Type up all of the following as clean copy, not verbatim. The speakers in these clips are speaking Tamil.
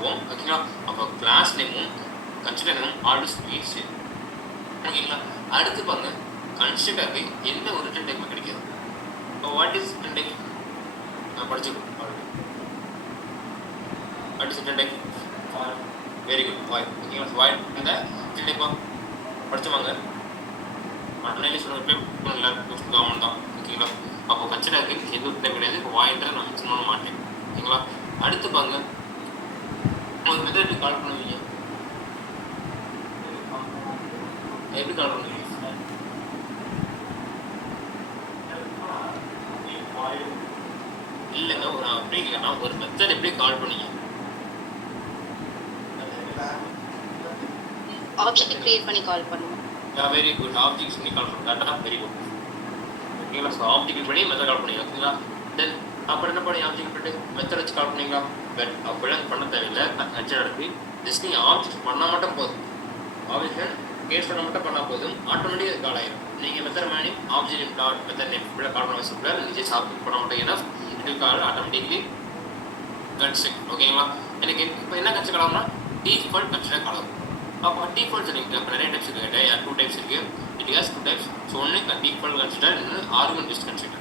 சொல்லுவோம். ஓகேங்களா? அப்போ கிளாஸ் நேமும் கன்சிடர் நேமும் ஆல்வேஸ் பி சேம். ஓகேங்களா? அடுத்து பாருங்க, கன்சிடருக்கு எந்த ஒரு ரிட்டன் டைப் கிடைக்காது. இப்போ வாட் இஸ் ரிட்டன் டைப்? நான் படிச்சுக்கோ. What is return type? Very good, void. ஓகேங்களா? வாய்ட் இந்த ரிட்டன் டைப்பா படிச்சுவாங்க. ஆன்லைன்ல சொல்ல எல்லாருக்கும் காமன் தான். ஓகேங்களா? அப்போ கன்சிடருக்கு எந்த ஒரு டைப் கிடையாது. இப்போ வாய்ட்டை நான் மென்ஷன் பண்ண மாட்டேன். ஓகேங்களா? அடுத்து பாருங்க, ஒரு மெத்தட் எப்படி கால் பண்ணுவீங்க? எப்படி கால் பண்ணுவீங்க? இல்லைங்க, ஒரு அப்படி இல்லைன்னா ஒரு மெத்தட் எப்படி கால் பண்ணீங்க? ஆப்ஜெக்ட் கிரியேட் பண்ணி கால் பண்ணுவோம். வெரி குட், ஆப்ஜெக்ட் பண்ணி கால் பண்ணுறா. Very good. ஓகேங்களா? ஸோ ஆப்ஜெக்ட் பண்ணி மெத்தட் கால் பண்ணீங்க. ஓகேங்களா? தென் அப்புறம் என்ன பண்ணி ஆப்ஜெக்ட் பண்ணிட்டு மெத்தட் வச்சு கால் பண்ணீங்களா? பட் அப்படிலாம் பண்ண தேவையில்லை. கன்சிடருக்கு ஜஸ்ட் நீங்கள் ஆப்ஜெக்ட் பண்ணால் மட்டும் போதும். ஆப்ஜெக்ட் கேஸ் பண்ண மட்டும் பண்ணால் போதும், ஆட்டோமேட்டிக்காக அது கால் ஆயிடும். நீங்கள் மெத்தட் மேனி ஆப்ஜெக்ட் டாட் மெத்தட் நேம் இப்படி கால் பண்ண வச்சுக்கல. நீங்கள் ஜஸ்ட் ஆப்ஜெக்ட் பண்ண மட்டும் ஏன்னா இது கால் ஆட்டோமேட்டிக்லி கன்ஸ்ட்ரக்ட். ஓகேங்களா? எனக்கு இப்போ என்ன கன்ஸ்ட்ரக்ட் ஆகும்னா டிஃபால்ட் கன்ஸ்ட்ரக்ட் ஆகும். அப்போ டிஃபால்ட்ஸ் நீங்கள் இப்போ நிறைய டைப்ஸ் இருக்குது. 2 டைப்ஸ் இருக்குது. It has 2 types. ஸோ ஒன்று டிஃபால்ட் கன்ஸ்ட்ரக்ட், இன்னொன்று ஆர்குமெண்ட் பேஸ்ட் கன்ஸ்ட்ரக்ட்.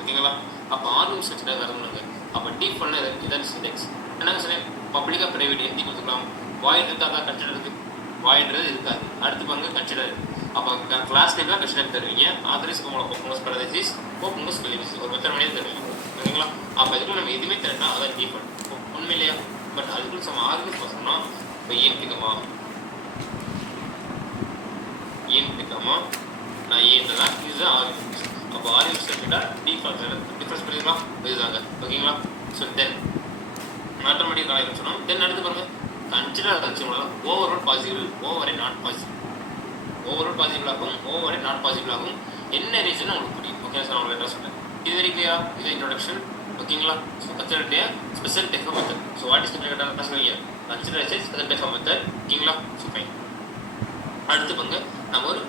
ஓகேங்களா? அப்போ ஆர்குமெண்ட் கன்ஸ்ட்ரக்ட் வரணுங்க. அப்போ டிஃபால்ட்னா இதான் சின்டெக்ஸ். என்னங்க சார்? பப்ளிக்காக ப்ரைவேட் எந்தி கொடுத்துக்கலாம். வாய்ட் இருந்தால் தான் கன்சிடர் இருக்குது, வாய்ட்றது இருக்காது. அடுத்து பாருங்க கன்சிடர். அப்போ கிளாஸ் டைப்லாம் கன்சிடர் தருவீங்க. ஆதரைஸ் உங்கள் பரதேசிஸ் உங்கள் ஸ்பெல்லிங்ஸ் ஒரு மெத்தட் மணியாக தருவீங்க. ஓகேங்களா? அப்போ இதுக்குள்ள நம்ம எதுவுமே தரனா அதான் டிஃபால்ட். உண்மை இல்லையா? பட் அதுக்குள்ள நம்ம ஆர்குமெண்ட் பார்த்தோம்னா இப்போ ஏன்ட்டுக்கமா நான் ஏன்னா இதுதான் ஆர்குமெண்ட்ஸ். அப்போ ஆர்குமெண்ட்ஸ் எடுத்துக்கிட்டால் டிஃபால்ட் டிஃபரன்ஸ் பண்ணிக்கலாம் இதுதாங்க. ஓகேங்களா? ஸோ தென் ஆட்டோமேட்டிக் காலையில் சொன்னோம். தென் அடுத்து பாருங்க, கன்சிடர் வச்சுக்கலாம். ஓவரால் பாசிபிள், ஓவரே நாட் பாசிபிள். ஓவரால் பாசிபிள் ஆகும், ஓவரே நாட் பாசிபிள் ஆகும். என்ன ரீசன் உங்களுக்கு புரியும். ஓகே சார், உங்களுக்கு என்ன சொல்றேன். இது வரைக்கும் இது இன்ட்ரோடக்ஷன். ஓகேங்களா? So consider special type of method. So what is consider சொல்லுங்க. Consider special type of method. ஓகேங்களா? So fine. அடுத்து பாருங்க, நம்ம ஒரு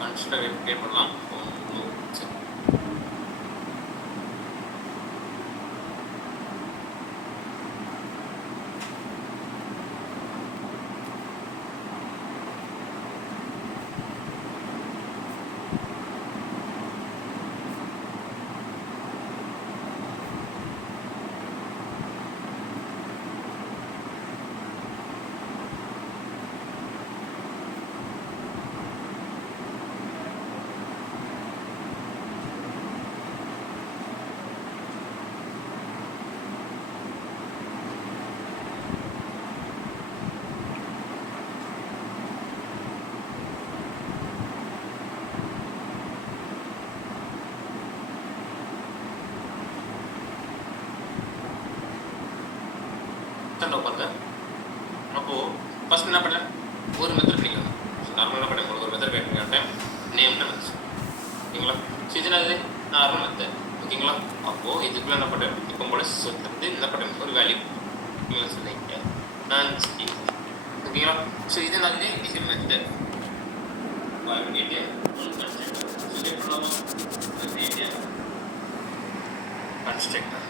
கன்சிடர் கிரியேட் பண்ணலாம். சரி, பாருங்க. அப்போது ஃபஸ்ட் என்ன பண்ணேன், ஒரு மெத்தட் பண்ணிக்கலாம். ஸோ நார்மல் என்ன பண்ணேன், ஒரு மெத்தட் கிரியேட் பண்ணிட்டேன். நேம்னு வந்துச்சு. ஓகேங்களா? ஸோ இது என்னது நார்மல் மெத்தட். ஓகேங்களா? அப்போது இதுக்குள்ள என்ன பண்ணேன், இப்போ போல வந்து என்ன பண்ணேன், ஒரு வேல்யூ சொல்லிங்க நான். ஓகேங்களா? ஸோ இது நான் இண்டிகேட் மெத்தட் கன்ஸ்ட்ரக்டர்.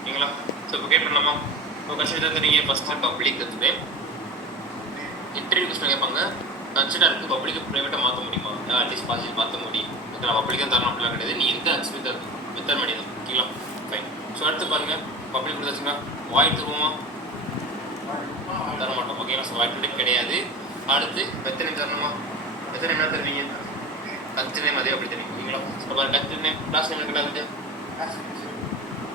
ஓகேங்களா? ஸோ இப்போ கேட் பண்ணலாமா? இப்போ கன்சிடர் தெரியுங்க. ஃபஸ்ட்டு பப்ளிக் இருக்குது. இன்டர்வியூ கொஸ்டின் கேட்பாங்க. கன்சிடருக்கு பப்ளிக் ப்ரைவேட்டாக மாற்ற முடியுமா? அட்லீஸ்ட் பாசிட்டிவ் மாற்ற முடியும். ஓகேங்களா? பப்ளிக்காக தரணும் அப்படிலாம் கிடையாது. நீ எந்த ஆக்சுவலி மெத்தட் மணி தான். ஓகேங்களா? ஃபைன். ஸோ அடுத்து பாருங்கள், பப்ளிக் கொடுத்தாச்சுங்களா? வாய்ட் தருவோமா? தர மாட்டோம். ஓகேங்களா? ஸோ வாய்ட் கிடையாது. அடுத்து மெத்தட் நேம் தரணுமா? மெத்தட் நேம் என்ன தருவீங்க? கன்சிடர் நேம் அதே அப்படி தெரியும். ஓகேங்களா? அப்போ கன்சிடர் நேம் கிளாஸ் நேம் கிடையாது.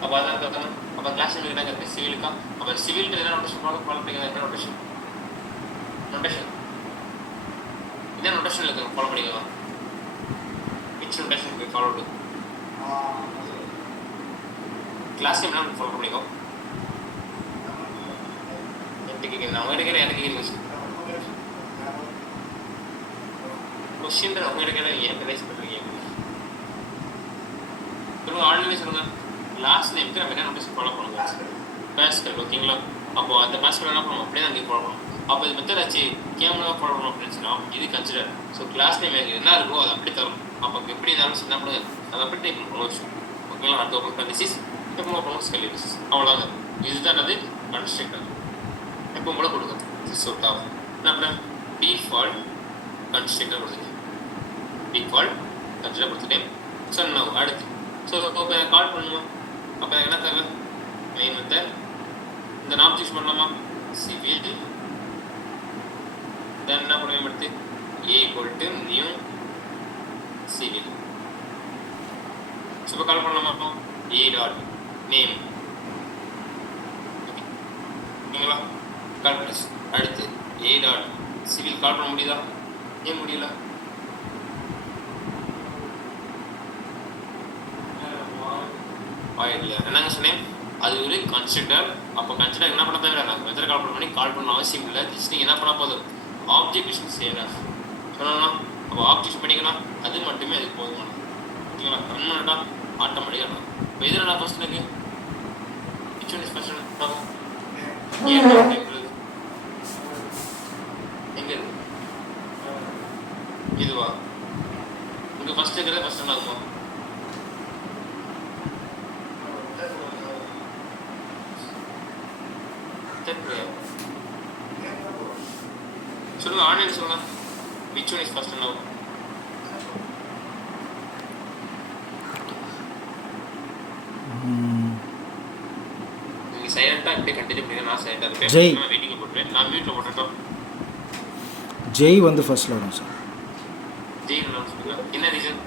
அப்போ அதான் தரணும். அப்போ கிளாஸ் நேம் என்ன இருக்குது? சிவிலுக்கா? அப்போ சிவில் என்ன நோட்டேஷன் ஃபாலோ பண்ணிக்கலாம். என்ன நோட்டேஷன்? நோட்டேஷன் இதான் நோட்டேஷன் இருக்குது, ஃபாலோ பண்ணிக்கலாம். Which notation follow to class name என்ன ஃபாலோ பண்ணிக்கோ. கேட்குறேன் அவங்க கேட்குறேன், எனக்கு கேட்குறேன். கொஸ்டின் அவங்க கேட்குறேன், ஏன் ரைஸ் பண்ணுறீங்க சொல்லுங்கள். ஆன்லைனே சொல்லுங்கள். லாஸ்ட் நேமுக்கு நம்ம என்ன நோட்டேஷன் ஃபாலோ பண்ணுவோம்? பேஸ்கல். ஓகேங்களா? அப்போ அந்த பேஸ்கல் என்ன பண்ணுவோம், அப்படியே தான் இங்கே ஃபாலோ பண்ணுவோம். அப்போ இது மெத்தட் ஆச்சு கேமரா ஃபாலோ பண்ணணும் அப்படின்னு சொன்னால் இது கன்சிடர். ஸோ கிளாஸ் நேம் என்ன இருக்கோ அதை அப்படி தரணும். அப்போ எப்படி இருந்தாலும் என்ன பண்ணுங்க, அதை அப்படி டைப் பண்ணணும். ஓகே ஓகேங்களா. அடுத்து ஓப்பன் கண்டிசிஸ் எப்போ ஓப்பன் ஸ்கெலிபிசிஸ் அவ்வளோதாங்க. இதுதான் அது கன்ஸ்ட்ரக்டர் எப்போ கூட கொடுக்கும். சோட் ஆஃப் என்ன டிஃபால்ட் கன்ஸ்ட்ரக்டர் கொடுத்துருக்கேன். டிஃபால்ட் கன்ஸ்ட்ரக்டர் கொடுத்துட்டேன். ஸோ நான் அடுத்து ஸோ இப்போ கால் பண்ணுவோம். அப்போ என்ன தேவை மெயின் மெத்தட் இந்த நாம் சூஸ் பண்ணலாமா சிவில் தென் என்ன பண்ணுவேன் அடுத்து equal to new civil. So இப்போ கால் பண்ணலாமா ஏ டாட் நேம் ஓகேங்களா. கால் பண்ண அடுத்து ஏ டாட் சிவில் கால் பண்ண முடியுதா? ஏன் முடியல? இல்லை என்னங்க சொன்னேன் அது ஒரு கன்ஸ்ட்ரக்டர். அப்போ கன்ஸ்ட்ரக்டர் என்ன பண்ண தேவை நான் மெத்தட் கால் பண்ணி கால் பண்ண அவசியம் இல்லை. ஜஸ்ட் நீங்கள் என்ன பண்ணால் போதும் ஆப்ஜெக்ட் விஷயம் செய்யணும் சொல்லணும். அப்போ ஆப்ஜெக்ட் பண்ணிக்கலாம் அது மட்டுமே அதுக்கு போதுமான ஓகேங்களா. ரன் பண்ணட்டா ஆட்டோமேட்டிக்காக. இப்போ இதில் நான் ஃபஸ்ட் இருக்கு ஃபஸ்ட் எங்கே இருக்கு இதுவா இங்கே ஃபஸ்ட் இருக்கிறத ஃபஸ்ட் என்ன ஆகுமா சொல்லுங்க ஆன்லைன் சொல்லுங்க. which one is first now? நீங்க சைலண்டா அப்படியே கண்டினியூ பண்ணுங்க. நான் சைலண்டா இருப்பேன். நான் வெயிட்டிங்ல போடுறேன். நான் மியூட்ல போட்டுட்டோம். ஜெய் வந்து ஃபர்ஸ்ட்ல வரும் சார். ஜெய் நான் சொல்லுங்க என்ன ரீசன்?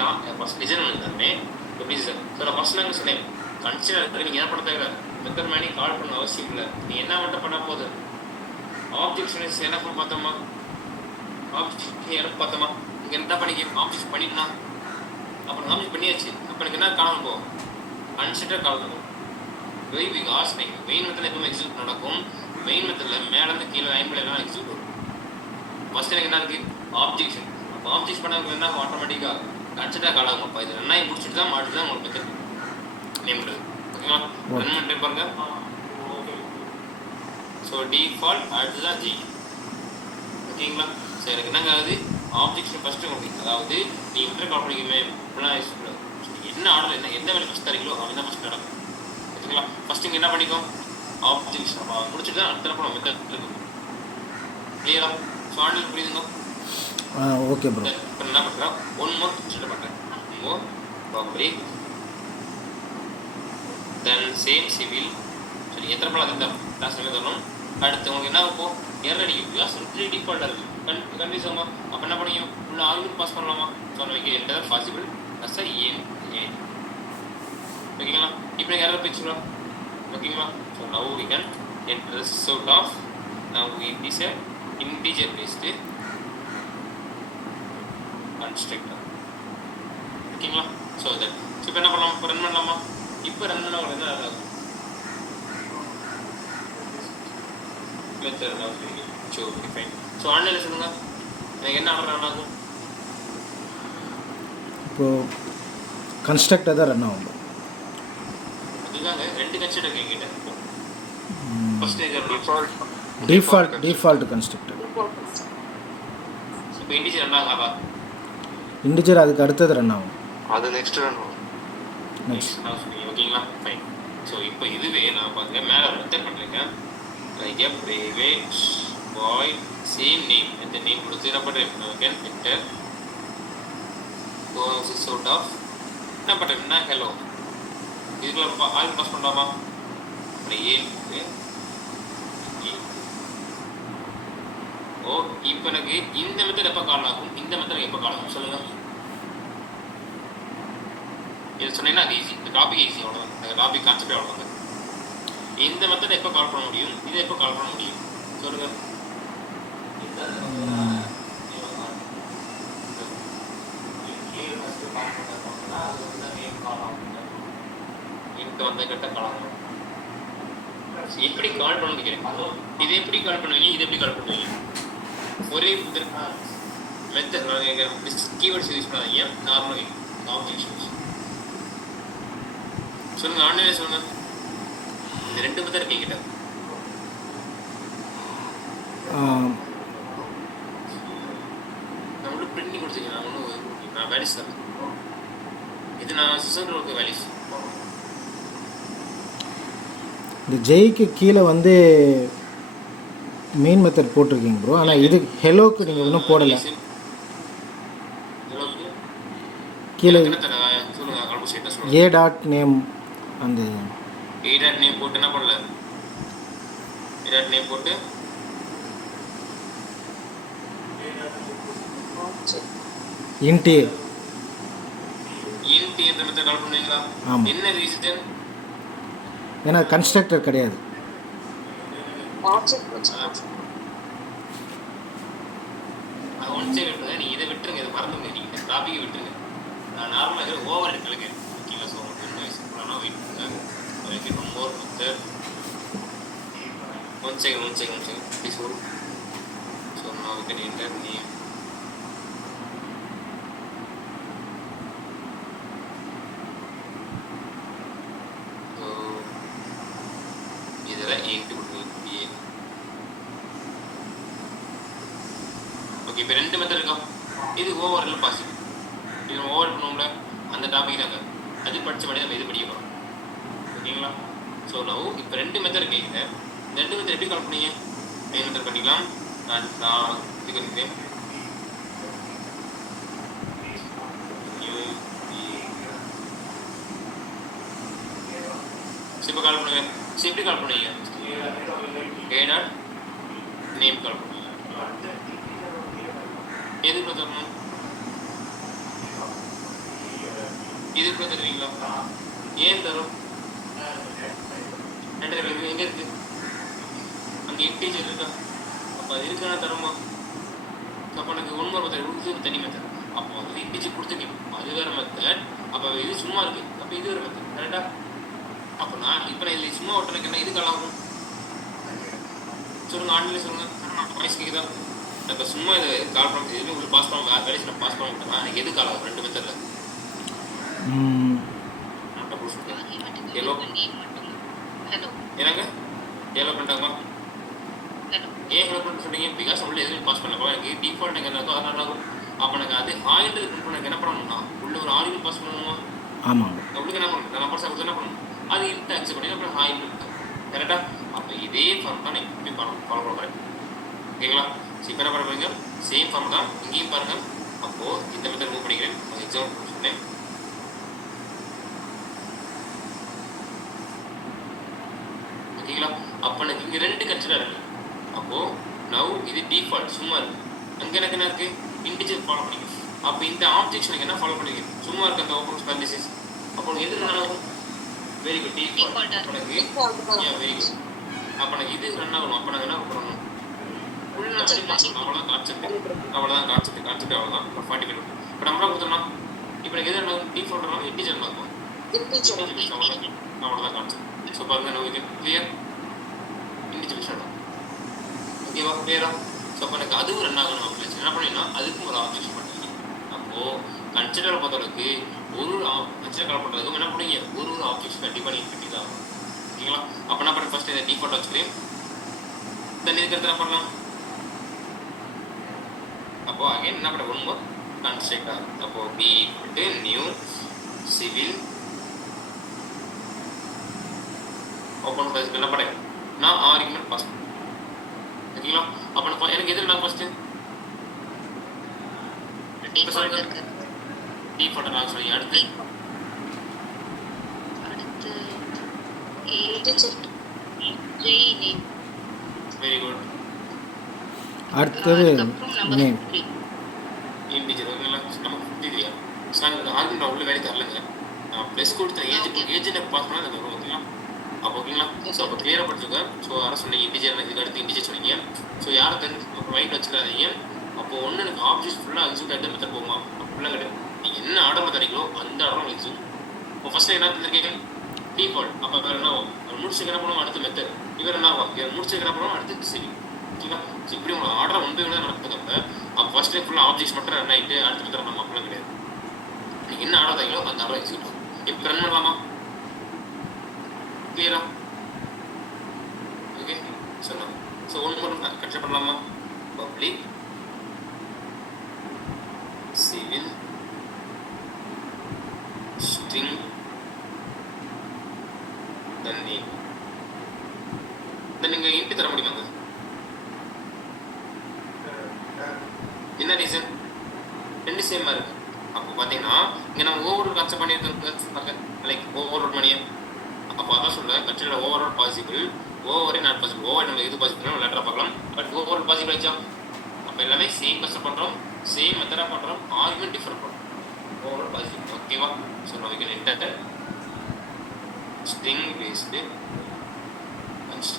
யா ஃபர்ஸ்ட் ரீசன் வந்துமே எப்படி சார் சார் ஃபர்ஸ்ட் நாங்க சொன்னேன் கன்சிடர் நீங்க என்ன பண்ண தேவை மெத்தட் மாதிரி கால் பண்ண அவசியம் இல்லை. நீ என்ன மட்டும் பண்ண போது ஆப்ஜெக்ட்ஸ் என்ன பார்த்தோமா ஆப்ஜெக்ட் எனக்கு பார்த்தோமா இங்கே என்ன பண்ணிக்க ஆப்ஜெக்ட் பண்ணிடலாம். அப்புறம் ஆப்ஜெக்ட் பண்ணியாச்சு. அப்போ எனக்கு என்ன காலம் போகும் கன்சிடர் கால் பண்ணும். வெரி பிக் ஆஸ் நீங்கள் மெயின் மெத்தடில் எப்பவுமே எக்ஸிக்யூட் நடக்கும். மெயின் மெத்தடில் மேலேருந்து கீழே லைன் பை லைனாக எக்ஸிக்யூட் வரும். ஃபஸ்ட்டு எனக்கு என்ன இருக்குது ஆப்ஜெக்ஷன். அப்போ ஆப்ஜெக்ட் பண்ண என்ன ஆட்டோமேட்டிக்காக கன்சிடர் கால் ஆகும். அப்போ இது ரெண்டாயும் முடிச்சுட்டு தான் மாட்டு தான் உங்களுக்கு மெத்தட் நேம் பண்ணுறது ஓகேங்களா. ரன் பண்ணிட்டு பாருங்க. ஸோ டிஃபால்ட் அடுத்ததான் ஜி ஓகேங்களா. ஸோ எனக்கு என்னங்க ஆகுது ஆப்ஜெக்ஷன் ஃபஸ்ட்டு உங்களுக்கு அதாவது நீ இன்டர் கால் பண்ணிக்குமே இப்படிலாம் என்ன ஆர்டர் என்ன எந்த வேலை ஃபஸ்ட் தரீங்களோ அவன் தான் ஃபஸ்ட் நடக்கும் ஓகேங்களா. ஃபஸ்ட்டு இங்கே என்ன பண்ணிக்கோ ஆப்ஜெக்ஷன் முடிச்சுட்டு தான் அடுத்த நம்ம மெத்தட் இருக்கும் கிளியரா. ஸோ ஆர்டர் புரியுதுங்க. Okay bro. இப்போ என்ன பண்ணுறேன் ஒன் மோர் கன்சிடர் பண்ணுறேன். மோர் ப்ராப்பர்ட்டி தென் சேம் சிவில் சரி எத்தனை படம் அதுதான் லாஸ்ட் தரணும். அடுத்து உங்களுக்கு என்ன இப்போ எரர் அடிக்கும் லாஸ்ட் டிஃபால்ட்டாக இருக்குது கண்டிப்பாக. அப்போ என்ன பண்ணியும் உள்ள ஆர்குமெண்ட் பாஸ் பண்ணலாமா சொன்ன வைக்க என்டர் பாசிபிள் ப்ளஸ் ஏன் ஏன் ஓகேங்களா. இப்போ நீங்கள் எரர் பிடிச்சிக்கலாம் ஓகேங்களா. So now we can enter result of now it is a integer based constructor ஓகேங்களா. ஸோ தட் இப்போ என்ன பண்ணலாம் இப்போ ரன் பண்ணலாமா. இப்போ ரன் பண்ணால் உங்களுக்கு என்ன ஆகும் ஸோ ஓகே ஃபைன். ஸோ ஆன்லைனில் சொல்லுங்க எனக்கு என்ன ஆர்டர் ரன் ஆகும். இப்போது கன்ஸ்ட்ரக்டர் தான் ரன் ஆகும். அதுதாங்க ரெண்டு கன்ஸ்ட்ரக்டர் என்கிட்ட இப்போ ஃபர்ஸ்ட் டிஃபால்ட் கன்ஸ்ட்ரக்டர். இப்போ இன்டிஜர் ரன் ஆகாதா? இன்டிஜர் அதுக்கு அடுத்தது ரன் ஆகும். அது நெக்ஸ்ட் ரன் ஆகும். நெக்ஸ்ட் ஓகேங்களா ஃபைன். ஸோ இப்போ இதுவே நான் பாருங்க மேலே மெத்தட் பண்ணுறேங்க like a private void same name and the name கொடுத்து என்ன பண்ணுறேன் again enter go sort of என்ன பண்ணுறேன்னா ஹலோ இதுக்குள்ள ஆல் பாஸ் பண்ணலாமா. அப்புறம் ஏன் ஓ இப்போ எனக்கு இந்த மெத்தட் எப்போ கால் ஆகும் இந்த மெத்தட் எப்போ கால் ஆகும் சொல்லுங்கள். இது சொன்னீங்கன்னா அது ஈஸி. இந்த டாபிக் ஈஸி அவ்வளோதான். அந்த டாபிக் கான்செப்ட் அவ்வளோதான். இந்த மெத்தட் எப்போ கால் பண்ண முடியும் இதை எப்போ கால் பண்ண முடியும் சொல்லுங்க. இங்கே வந்த கட்ட காலம் எப்படி கால் பண்ண முடியும் இதை எப்படி கால் பண்ணுவீங்க இதை எப்படி கால் பண்ணுவீங்க ஒரே மெத்தட் கீவேர்ட்ஸ் யூஸ் பண்ணாதீங்க. நார்மல் ஆப்ஜெக்ட் சொல்லுங்க ஆன்லைனில் சொல்லுங்க. இந்த ரெண்டு மெத்தட் இருக்கீங்கிட்ட நான் ஒன்றும் பிரிண்ட் கொடுத்தீங்க நான் ஒன்றும் வேல்யூஸ் தரேன். இது நான் சிஸ்டத்தில் இருக்க வேல்யூஸ். இந்த ஜெய்க்கு கீழே வந்து மெயின் மெத்தட் போட்டிருக்கீங்க ப்ரோ. ஆனால் இது ஹெலோக்கு நீங்கள் இன்னும் போடலை. கீழே சொல்லுங்கள், ஆல்மோஸ்ட் ஏ டாட் நேம் அந்த ஏ டாட் நேம் போட்டு என்ன பண்ணல, ஏ டாட் நேம் போட்டு இன்டி இன்டி என்ற மெத்தட் கால் பண்ணுவீங்களா? ஆமாம். என்ன ரீசன்? ஏன்னா கன்ஸ்ட்ரக்டர் கிடையாது. ஒன் சைடு விட்டுருங்க, நீங்கள் இதை விட்டுருங்க, இதை மறந்துங்க, நீங்கள் இந்த டாப்பிக்கை விட்டுருங்க. நான் நார்மலாக இதில் ஓவர் எடுக்கலுங்க ஓகேங்களா. ஸோ உங்களுக்கு சிம்பிளானா வெயிட் பண்ணுங்க. One more method. One second please hold. So now we can enter name. So இதில் ஏன்ட்டு கொடுத்துருங்க. ஓகே, இப்போ 2 மெத்தட் இருக்கா. இது ஓவரில் பாசிட்டிவ். இது நம்ம ஓவர் பண்ணுவோம்ல அந்த டாபிக் தாங்க, அது படித்தபடி நம்ம இது படிக்க போகிறோம் ஓகேங்களா. ஸோ நான் இப்போ 2 மெத்தட் இருக்கீங்க. இந்த 2 மெத்தட் எப்படி கால் பண்ணீங்க? மெயின் மெத்தட் பண்ணிக்கலாம். நான் இது பண்ணிக்கிறேன். இப்போ கால் பண்ணுங்க. ஸோ எப்படி கால் பண்ணுவீங்க? ஏ டாட் நேம் கால் பண்ணுவீங்க. எதுக்கு தரணும்? இதுக்கு தருவீங்களா? ஏன் தரும்? எங்கே இருக்கு? அங்கே இன்டீஜர் இருக்கா? அப்போ அது இருக்கான தருமா? அப்போ எனக்கு ஒன் மோர் மெத்தட் கொடுத்து தனி மெத்தட். அப்போ அது இன்டீஜர் கொடுத்துருக்கீங்க, அது வேறு மெத்தட். அப்போ இது சும்மா இருக்குது, அப்போ இது வேறு மெத்தட் கரெக்டாக. அப்போ நான் இப்போ நான் இதில் சும்மா ஒட்டனுக்கு என்ன இது கலாகும் சொல்லுங்கள், ஆன்லைனில் சொல்லுங்கள். வாய்ஸ் கேட்குதா? இப்போ சும்மா இது கால் பண்ண எதுவுமே உங்களுக்கு பாஸ் பண்ண வேறு வேலையை நான் பாஸ் பண்ண விட்டேன்னா எனக்கு எது காலாகும்? 2 மெத்தடில் எல்லோ என்னங்க எல்லோ பண்ணிட்டாங்க. ஏன் ஹெலோ பண்ணிட்டு சொல்றீங்க? பிகாஸ் உள்ள எதுவுமே பாஸ் பண்ணப்போ எனக்கு டிஃபால்ட் எங்கே இருக்கோ அதனால ஆகும். அப்போ எனக்கு அது ஆயிட்டு பிரிண்ட் பண்ண என்ன பண்ணணும்னா உள்ள ஒரு ஆர்குமெண்ட் பாஸ் பண்ணணுமா? ஆமாங்க. உங்களுக்கு என்ன பண்ணணும்? நான் நம்பர் சாப்பிட்டு என்ன பண்ணணும்? அது இன்ட்டு அக்செப்ட் பண்ணி அப்புறம் ஹாய் கரெக்டாக. அப்போ இதே ஃபார்ம் தான் நான் இப்படி ஃபாலோ பண்ணுறேன் ஓகேங்களா. ஸோ இப்போ என்ன பண்ண போறீங்க? சேம் ஃபார்ம் தான் இங்கேயும் பாருங்கள். அப்போது இந்த மெத்தட் மூவ் பண்ணிக்கிறேன். எக்ஸாம்பிள் சொன்னேன். ஓகேங்களா. அப்போ எனக்கு இங்கே 2 கன்சிடர் இருக்குது. அப்போது நவ் இது டிஃபால்ட் சும்மா இருக்குது. அங்கே எனக்கு என்ன இருக்குது? இன்டிஜர் ஃபாலோ பண்ணிக்க. அப்போ இந்த ஆப்ஜெக்ட்ஸ் எனக்கு என்ன ஃபாலோ பண்ணிக்க? சும்மா இருக்க அந்த ஓப்பன் ஸ்பேசிஸ். அப்போ எது ரன் ஆகும்? Very good, default. அப்போ எனக்கு வெரி குட். அப்போ எனக்கு இது ரன் ஆகணும். அப்போ நாங்கள் என்ன பண்ணணும்? அவ்வளோதான் கான்செப்ட். அவ்வளோதான் கான்செப்ட் அவ்வளோதான். 45 இப்போ நம்மளாக கொடுத்தோம்னா இப்போ எனக்கு எது ரன் ஆகும்? டிஃபால்ட் ரன் ஆகும், இன்டிஜர் ரன் ஆகும். அவ்வளோதான் கான்செப்ட். ஸோ பாருங்க, நம்ம இது கிளியர் இண்டிவிஜுவல் ஷாட் ஓகேவா, கிளியரா. ஸோ அப்போ எனக்கு அதுவும் ரன் ஆகணும். அப்படி என்ன பண்ணிங்கன்னா அதுக்கும் ஒரு ஆப்ஜெக்ஷன் பண்ணுவீங்க. அப்போது கன்சிடரை பொறுத்தளவுக்கு ஒரு கன்சிடர் கால் பண்ணுறதுக்கும் என்ன பண்ணுவீங்க? ஒரு ஆப்ஜெக்ஷன் கண்டிப்பாக நீங்கள் கட்டி தான் ஆகும் ஓகேங்களா. அப்போ என்ன பண்ணுறேன்? ஃபஸ்ட்டு இதை டிஃபால்ட் வச்சுக்கிறேன். தென் இருக்கிறது என்ன பண்ணலாம்? அப்போது அகைன் என்ன பண்ணுற? One more constructor. அப்போது B new civil open price என்ன பண்ணேன்? நான் ஆர்குமெண்ட் பாஸ் பண்ணேன் ஓகேங்களா. அப்போ எனக்கு எது நான் ஃபஸ்ட்டு டிஃபால்ட் நான் சொல்லி அடுத்து வெரி குட். அடுத்தது நேம் இன்டிஜர் ஓகேங்களா. நம்ம 53 சார் ஆர்குமெண்ட் உள்ள வேலை தரலங்க. நான் ப்ளஸ் கொடுத்தேன். ஏஜென்ட் பாஸ் பண்ணால் அது வரும் ஓகேங்களா. அப்போ ஓகேங்களா. ஸோ அப்போ கிளியராக படிச்சுக்கோங்க. ஸோ யாரும் சொன்னீங்க இன்டிஜர், இதுக்கு அடுத்து இன்டிஜர் சொன்னீங்க. ஸோ யாரை தெரிஞ்சு மைண்ட் வச்சுக்காதீங்க. அப்போது ஒன்று எனக்கு ஆப்ஜெக்ட் ஃபுல்லாக எக்ஸிக்யூட் ஆகிட்டு மெத்தட் போகுமா? ஃபுல்லாக கிடையாது. நீங்கள் என்ன ஆர்டர் தரீங்களோ அந்த ஆர்டர் உங்களுக்கு எக்ஸிக்யூட். இப்போ ஃபஸ்ட்டு என்ன தந்திருக்கீங்க? டிஃபால்ட். அப்போ வேறு என்ன ஆகும்? முடிச்சு என்ன பண்ணுவோம்? அடுத்த மெத்தட். இவர் என்ன ஆகும்? இவர் முடிச்சு என்ன பண்ணுவோம்? அடுத்து சிவி ஓகேங்களா. ஸோ இப்படி உங்களை ஆர்டர் ஒன்று தான் நடக்குதுங்க. அப்போ ஃபஸ்ட்டு ஃபுல்லாக ஆப்ஜெக்ட்ஸ் மட்டும் ரன் ஆகிட்டு அடுத்த மெத்தட் நம்ம அப்படிலாம் கிடையாது. நீங்கள் என்ன ஆர்டர் தரீங்களோ அந்த ஆர்டர் எக்ஸிக்யூட் ஆகும். இப்போ ரன் பண்ணலாமா? கிளியரா? ஓகே சொல்லலாம். ஸோ ஒன்று கன்சிடர் பண்ணலாமா? Public civil string then name. Then நீங்கள் இன்ட்டு தர முடியுமாங்க? என்ன ரீசன்? ரெண்டு சேமாக இருக்குது. அப்போ பார்த்தீங்கன்னா இங்கே நம்ம ஓவரால் கன்செப்ட் பண்ணியிருக்கோம், லைக் ஓவரால் பண்ணியே. அப்போ அதான் சொல்ல கன்சிடர் ஓவரால் பாசிபிள், ஓவரே நாட் பாசிபிள். ஓவர் நம்ம எது பாசிபிள் லெட்டராக பார்க்கலாம், பட் ஓவரால் பாசிபிள் ஆச்சா? அப்போ எல்லாமே சேம் கன்செப்ட் பண்ணுறோம், சேம் மெத்தடாக பண்ணுறோம், ஆர்குமெண்ட் டிஃபர் பண்ணுறோம். Overall possible. ஓகேவா? ஸோ நம்ம can enter string based const.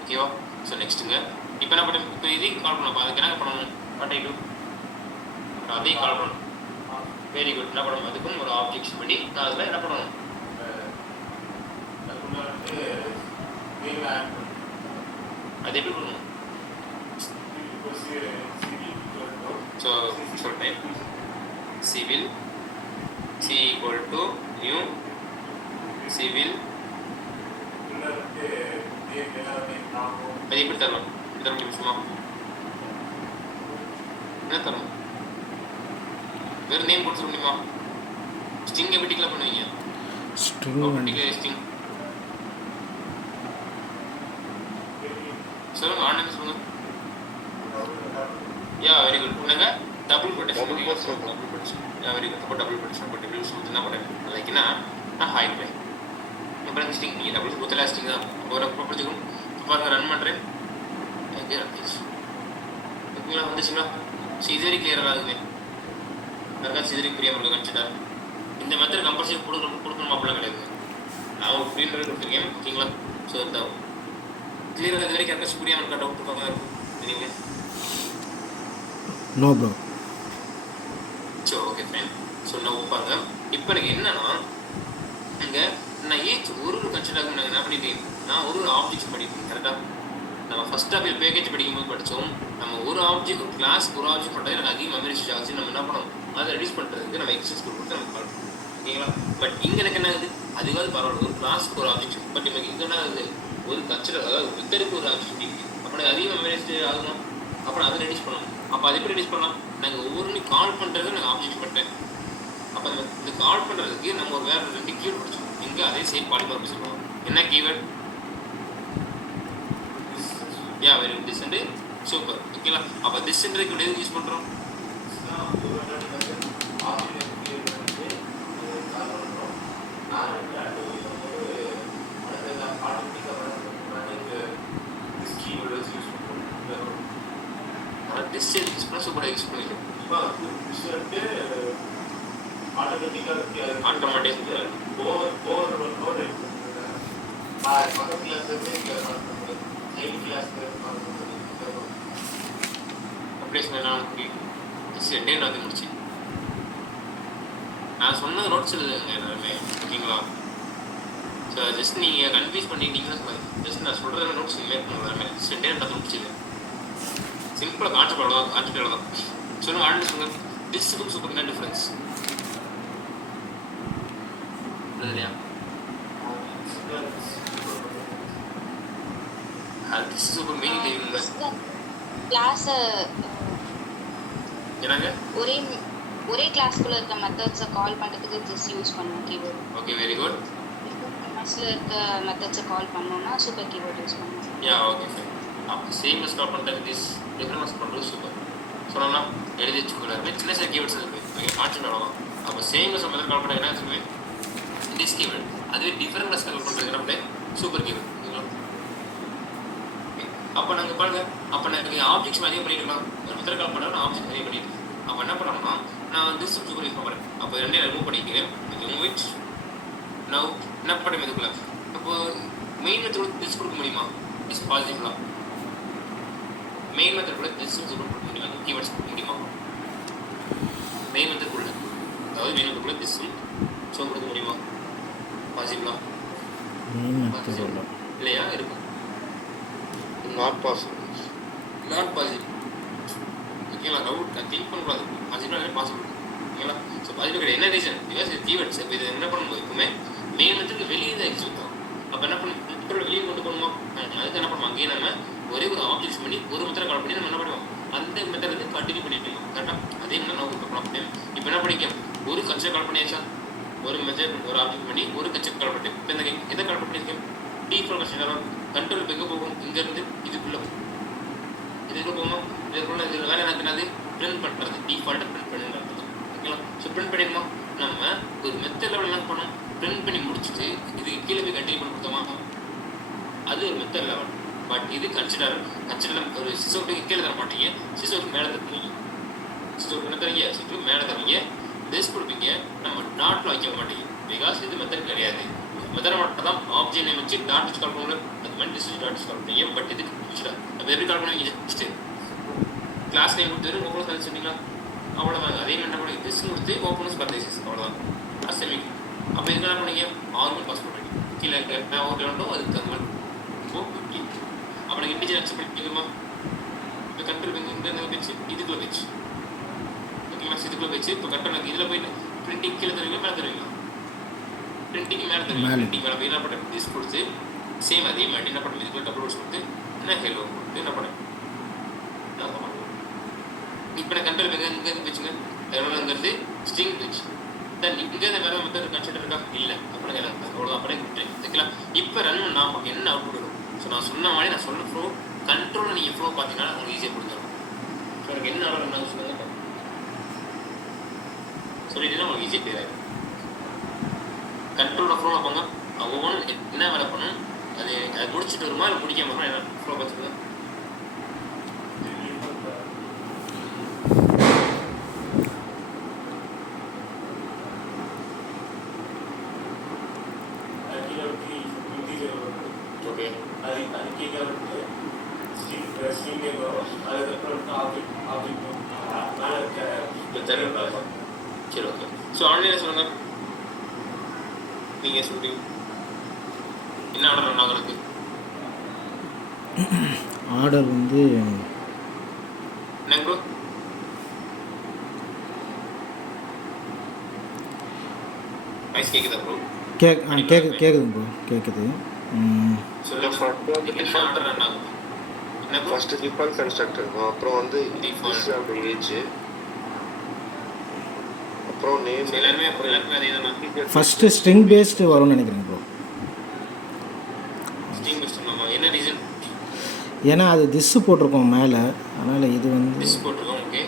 ஓகேவா? ஸோ நெக்ஸ்ட்டுங்க இப்போ என்ன பண்ணணும்? இப்போ இதையும் கால் பண்ணணும். அதுக்கு என்ன பண்ணணும்? வாட் ஐ டூ, அதையும் கால் பண்ணணும். Very good. என்ன பண்ணணும்? அதுக்கும் ஒரு ஆப்ஜெக்ட் பண்ணி நான் அதில் என்ன பண்ணணும்? அது எப்படி பண்ணணும்? ஸோ சொல்லிட்டேன், civil C equal to new civil. அது எப்படி தரணும்? தர முடியும் சும்மா என்ன தரணும்? வேறு நேம் கொடுத்துட முடியுமா? ஸ்ட்ரிங் எப்படி டிக்ளேர் பண்ணுவீங்க? ஸ்ட்ரிங் சொல்லுங்க, ஆன்லைன் சொல்லுங்க. Yeah very good. என்னங்க double quotation. Yeah very good. அப்போ டபுள் கொட்டேஷன் போட்டு யூஸ் என்ன பண்ணுறேன் லைக்னா நான் ஹாய் பண்ணேன். அப்புறம் ஸ்ட்ரிங் நீங்கள் டபுள் கொடுத்தல ஸ்ட்ரிங் தான் ஒரு பிடிச்சிக்கும். பாருங்க ரன் பண்ணுறேன். ஓகேங்களா? வந்துச்சுங்களா? ஸோ இது வரைக்கும் கிளியராக ஆகுதுங்க. அதுக்காக இது வரைக்கும் புரியாமல் இல்லை கன்சிடர். இந்த மெத்தட் கம்பல்சரி கொடுக்கணும் அப்படிலாம் கிடையாது. நான் ஒரு ஃப்ரீன்றது கொடுத்துருக்கேன். ஓகேங்களா? ஸோ இந்த கிளியராக இது வரைக்கும் யாருக்காச்சும் புரியாமல் இருக்கா? டவுட் இருக்காங்க தெரியுங்க? No bro. So okay fine. So நான் ஒப்பாங்க. இப்போ எனக்கு என்னன்னா இங்கே நான் ஒரு கன்சிடர் ஆகும். நாங்கள் என்ன பண்ணிட்டேன், நான் ஒரு ஆப்ஜெக்ட் படிப்பேன். கரெக்டாக நம்ம ஃபஸ்ட் ஆஃப் பேக்கேஜ் படிக்கும்போது படித்தோம். நம்ம ஒரு ஆப்ஜெக்ட் ஒரு கிளாஸ் ஒரு ஆப்ஜெக்ட் பண்ணுறது எனக்கு அதிக மெமரி ஸ்டோரேஜ் ஆச்சு. நம்ம என்ன பண்ணோம், அதை ரெடியூஸ் பண்ணுறதுக்கு நம்ம எக்ஸஸ் கொடுத்து நம்ம கால் பண்ணோம். ஓகேங்களா? பட் இங்கே எனக்கு என்ன ஆகுது, அதுவாது பரவாயில்ல, ஒரு கிளாஸ்க்கு ஒரு ஆப்ஜெக்ட். பட் நமக்கு இங்கே என்ன ஆகுது, ஒரு கன்சிடர் அதாவது ஒரு மெத்தடுக்கு ஒரு ஆப்ஜெக்ட் இருக்குது. அப்போ எனக்கு அதிக மெமரி ஸ்டோரேஜ் ஆகணும். அப்புறம் அதை ரெடியூஸ் பண்ணணும். அப்போ அதை எப்படி ரெடியூஸ் பண்ணலாம்? நாங்கள் ஒவ்வொரு கால் பண்ணுறது நாங்கள் ஆப்ஜெக்ட் பண்ணிட்டேன். அப்போ நம்ம இந்த கால் பண்ணுறதுக்கு நம்ம ஒரு வேறு 2 கீவேர்ட் படிச்சோம். எங்கே அதே சேம் பாலிமார்க் சொல்லுவோம். என்ன keyword? Yeah very good. This and super. ஓகேங்களா? அப்போ திஸ் அண்ட் எது யூஸ் பண்ணுறோம்? திஸ் யூஸ் பண்ணால் சூப்பராக யூஸ் பண்ணிக்கலாம். ஆட்டோமேட்டிக் நான் முடிச்சு நான் சொன்ன நோட்ஸ் எழுதுங்க எல்லாருமே. ஓகேங்களா? ஸோ ஜஸ்ட் நீங்கள் கன்ஃபியூஸ் பண்ணிட்டீங்கன்னா ஜஸ்ட் நான் சொல்கிற நோட்ஸ் மேக் பண்ண எல்லாருமே ஜஸ்ட் நான் முடிச்சிது சிம்பிளாக கான்செப்ட் தான் சொல்லுங்கள். ஆண்டு சொல்லுங்கள். திஸ்ஸுக்கும் சூப்பர் என்ன டிஃப்ரென்ஸ் இல்லையா? திஸ் சூப்பர் மீனிங் தெரியுங்களா? கிளாஸ் என்னங்க ஒரே கிளாஸ்க்குள்ள இருக்க மெத்தட்ஸை கால் பண்ணுறதுக்கு திஸ் யூஸ் பண்ணுவோம் கீவேர்ட். Okay very good. கிளாஸில் இருக்க மெத்தட்ஸை கால் பண்ணோம்னா சூப்பர் கீவேர்ட் யூஸ் பண்ணுவோம். Yeah okay fine. அப்போ சேம் ஸ்டாப் பண்ணுறது திஸ் டிஃப்ரென்ஸ் பண்ணுறது சூப்பர் சொன்னோம்னா எழுதி வச்சுக்கொள்ளாருமே சின்ன சின்ன கீவேர்ட்ஸ் இருக்குது கான்செப்ட் அவ்வளோதான். அப்போ சேம் மெத்தட் கால் பண்ணுறது என்ன வச்சுக்குவேன் திஸ் கீவேர்ட். அதுவே டிஃப்ரெண்ட் கிளாஸ் கால் பண்ணுறது நம்ம சூப்பர் கீவேர்ட். ஓகேங்களா? அப்போ நாங்கள் பாருங்கள், அப்போ நாங்கள் ஆப்ஜெக்ட்ஸ் அதிகம் பண்ணிட்டுருக்கலாம். ஒரு மெத்தட் கால் பண்ணால் நான் ஆப்ஜெக்ட் அதிகம் பண்ணிட்டு அப்போ என்ன பண்ணோம்னா நான் திஸ் சூப்பர் யூஸ் பண்ணுறேன். அப்போ ரெண்டே ரிமூவ் பண்ணிக்கிறேன். Remove it now. என்ன பண்ணுறேன் இதுக்குள்ள? அப்போ மெயின் மெத்தட் திஸ் கொடுக்க முடியுமா? திஸ் பாசிட்டிவ்லாம் மெயின் மெத்தட் கூட திஸ் சூப்பர் கொடுக்க முடியுமா? கீவேர்ட்ஸ் கொடுக்க முடியுமா? மெயின் மெத்தட் கூட அதாவது மெயின் மெத்தட் கூட திஸ் ஸோ கொடுக்க முடியுமா? பாசிபிளா இல்லையா? இருக்கும். Not possible. ஓகேங்களா? டவுட் திங்க் பண்ணக்கூடாது. பாசிபிளாக பாசிபிள். ஓகேங்களா? ஸோ பாசிபிள் கிடையாது. என்ன ரீசன்? பிகாஸ் இது கீவேர்ட்ஸ். இப்போ இது என்ன பண்ணும்போது எப்பவுமே மெயின் மெத்தடுக்கு வெளியே தான் எக்ஸிக்யூட் ஆகும். அப்போ என்ன பண்ணணும்? மெத்தட் வெளியே கொண்டு போகணுமா? அதுக்கு என்ன பண்ணுவோம்? அங்கேயே நம்ம ஒரே ஒரு ஆப்ஜெக்ட் பண்ணி ஒரு மெத்தட் கால் பண்ணி நம்ம என்ன பண்ணுவோம்? அந்த மெத்தட் வந்து கண்டினியூ பண்ணிட்டு இருக்கோம். கரெக்டாக அதே மாதிரி நம்ம இப்போ என்ன படிக்கும் ஒரு கன்சிடர் கால் பண்ணியாச்சா? ஒரு மெத்தட் ஒரு ஆப்ஜெக்ட் பண்ணி ஒரு கன்ஸ்ட்ரக்ட் கால் பண்ணிட்டு இப்போ இந்த எதை கால் பண்ணியிருக்கேன் டிஃபால்ட் கன்ஸ்ட்ரக்டர் கண்ட்ரோல் இப்போ எங்கே போகும் இங்கேருந்து இதுக்குள்ளே இதுக்குள்ள போகும் இதுக்குள்ள இது வேலை எனக்கு என்னது பிரிண்ட் பண்ணுறது டிஃபால்ட்டை பிரிண்ட் பண்ணுறது ஓகேங்களா ஸோ பிரிண்ட் பண்ணிடுமா நம்ம ஒரு மெத்தட் லெவல் என்ன பண்ணோம் பிரிண்ட் பண்ணி முடிச்சுட்டு இதுக்கு கீழே போய் கண்டினியூ பண்ணி கொடுத்தோமா அது ஒரு மெத்தட் லெவல் பட் இது கன்சிடர் ஒரு சிசோட்டுக்கு கீழே தர மாட்டீங்க சிசோட்டுக்கு மேலே தருவீங்க சிசோட்டுக்கு என்ன தரீங்க சிசோட்டுக்கு மேலே தருவீங்க திஸ் கொடுப்பீங்க நம்ம டாட்டில் வைக்க மாட்டீங்க பிகாஸ் இது மெத்தட் கிடையாது மெத்தட் மட்டும் தான் ஆப்ஜெக்ட் நேம் வச்சு டாட் வச்சு கால் பண்ணுவோம் அது மாதிரி டிஸ் டாட் வச்சு கால் பண்ணுவீங்க பட் இதுக்கு அப்போ எப்படி கால் பண்ணுவீங்க ஜஸ்ட்டு கிளாஸ் நேம் கொடுத்து ஓப்பன் சர்வீஸ் சொன்னீங்களா அவ்வளோதான் அதே மாதிரி என்ன பண்ணி திஸ் கொடுத்து ஓப்பன் பர்தேசஸ் அவ்வளோதான் அசமிங் அப்போ இதுக்கு என்ன பண்ணீங்க ஆர்வல் பாஸ் பண்ணுறீங்க கீழே நான் ஒரு வேண்டோ அதுக்கு தகுந்த மாதிரி ஓகே அப்புறம் இண்டிஜர் அக்செப்ட் பண்ணிக்கணுமா இப்போ கண்ட்ரோல் இங்கே வச்சு இதுக்குள்ளே வச்சு ஓகேங்களா இதுக்குள்ளே வச்சு இப்போ கரெக்டாக எனக்கு இதில் போய் பிரிண்டிங் கீழே தருவீங்க மேலே தருவீங்களா பிரிண்டிங் மேலே தருவீங்க பிரிண்டிங் மேலே போய் என்ன பண்ணுறேன் திஸ் கொடுத்து சேம் அதே மாதிரி என்ன பண்ணுறது இதுக்குள்ள டபுள் ரோட்ஸ் கொடுத்து என்ன ஹெலோ கொடுத்து என்ன பண்ணேன் இப்போ நான் கண்ட்ரோல் இங்கே வச்சுங்க எவ்வளோங்கிறது ஸ்ட்ரிங் வச்சு தென் இங்கே வேறு மெத்தட் கன்சிடர் இருக்கா இல்லை அப்படின்னு அவ்வளோதான் அப்படியே விட்டுறேன் ஓகேங்களா இப்போ ரன் பண்ணால் உங்களுக்கு என்ன அவுட்புட் வரும் ஸோ நான் சொன்ன மாதிரி நான் சொன்ன ஃப்ளோ கண்ட்ரோலில் நீங்கள் ஃப்ளோ பார்த்தீங்கன்னா உங்களுக்கு ஈஸியாக கொடுத்துரும் ஸோ எனக்கு என்ன ஆர்டர் நான் சொல்லுங்க சொல்லிட்டீங்கன்னா உங்களுக்கு ஈஸியாக கிளியர் ஆகிடும் கண்ட்ரோலில் ஃப்ளோ பார்ப்பாங்க ஒவ்வொன்றும் என்ன வேலை பண்ணணும் அது முடிச்சுட்டு வருமா இல்லை முடிக்காம என்ன ஃப்ளோ பார்த்துக்கலாம் சரி ஓகே ஸோ ஆன்லைனில் சொல்லுங்கள் நீங்கள் சொல்கிறீங்க என்ன ஆர்டர் ரன் ஆகுறது ஆர்டர் வந்து என்ன ப்ரோ வாய்ஸ் கேட்குதா ப்ரோ கேட்குதுங்க ப்ரோ கேட்குது சொல்லுங்கள் என்ன ஆர்டர் ரன் ஆகும் என்ன ஃபர்ஸ்ட் டிஃபால்ட் கன்ஸ்ட்ரக்டர் அப்புறம் வந்து டிஃபால்ட் ஏஜ் அப்புறம் நேம் எல்லாமே அதே தான் ஃபஸ்ட்டு ஸ்ட்ரிங் பேஸ்டு வரும்னு நினைக்கிறேன் ப்ரோ ஸ்ட்ரிங் பேஸ்ட் நம்ம என்ன ரீசன் ஏன்னா அது திஸ்ஸு போட்டிருக்கோம் மேலே அதனால் இது வந்து திஸ் போட்டிருக்கோம் ஓகே